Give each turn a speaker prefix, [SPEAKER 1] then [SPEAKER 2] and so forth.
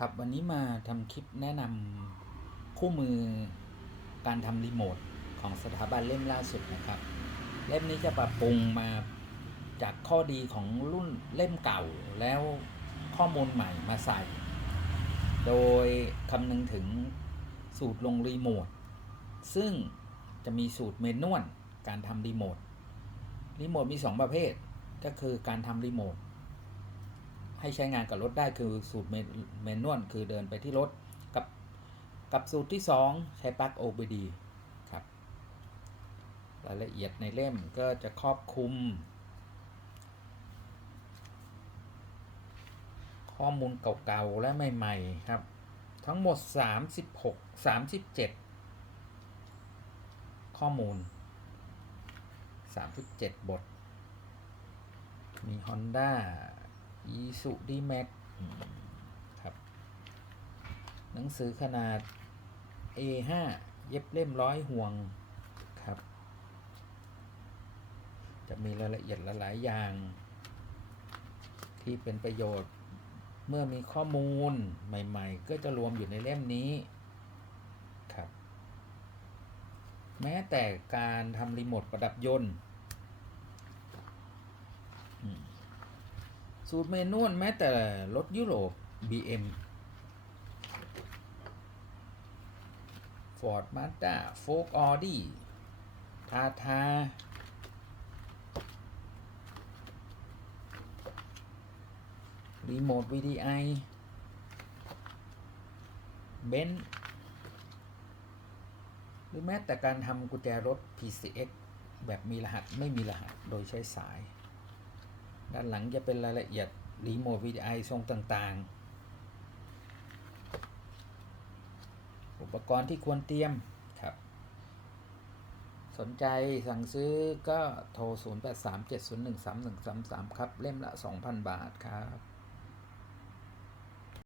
[SPEAKER 1] ครับวันนี้มาทำคลิปแนะนำคู่มือการทำรีโมทของสถาบันเล่มล่าสุดนะครับ เล่มนี้จะปรับปรุงมาจากข้อดีของรุ่นเล่มเก่าแล้วข้อมูลใหม่มาใส่ โดยคำนึงถึงสูตรลงรีโมทซึ่งจะมีสูตรเมนวลการทำรีโมทรีโมทมี 2 ประเภทก็คือการทำรีโมท ให้ใช้งานกับรถได้คือสูตรเมนเมนวลคือเดินไปที่รถกับกับสูตรที่ 2 ใช้ปลั๊ก OBD ครับรายละเอียดในเล่มก็จะครอบคลุม ข้อมูลเก่าๆและใหม่ ๆ ครับ ทั้งหมด 36 37 ข้อมูล 37 บท มี Honda i s u d m a x ครับ หนังสือขนาด A5 เย็บเล่มร้อยห่วงครับ จะมีรายละเอียดหลายอย่าง ที่เป็นประโยชน์เมื่อมีข้อมูลใหม่ ๆ ก็จะรวมอยู่ในเล่มนี้ครับ แม้แต่การทำรีโมทประดับยนต์อืม สูตรเมนวลแม้แต่รถยุโรป BM Ford Mazda Folk Audi Tata รีโมท VDI เบนซ์หรือแม้แต่การทำกุญแจรถ PCX แบบมีรหัสไม่มีรหัสโดยใช้สาย ด้านหลังจะเป็นรายละเอียดรีโมทวีไอทรงต่างๆ อุปกรณ์ที่ควรเตรียมครับ สนใจสั่งซื้อก็โทร 0837013133 ครับ เล่มละ 2,000 บาทครับ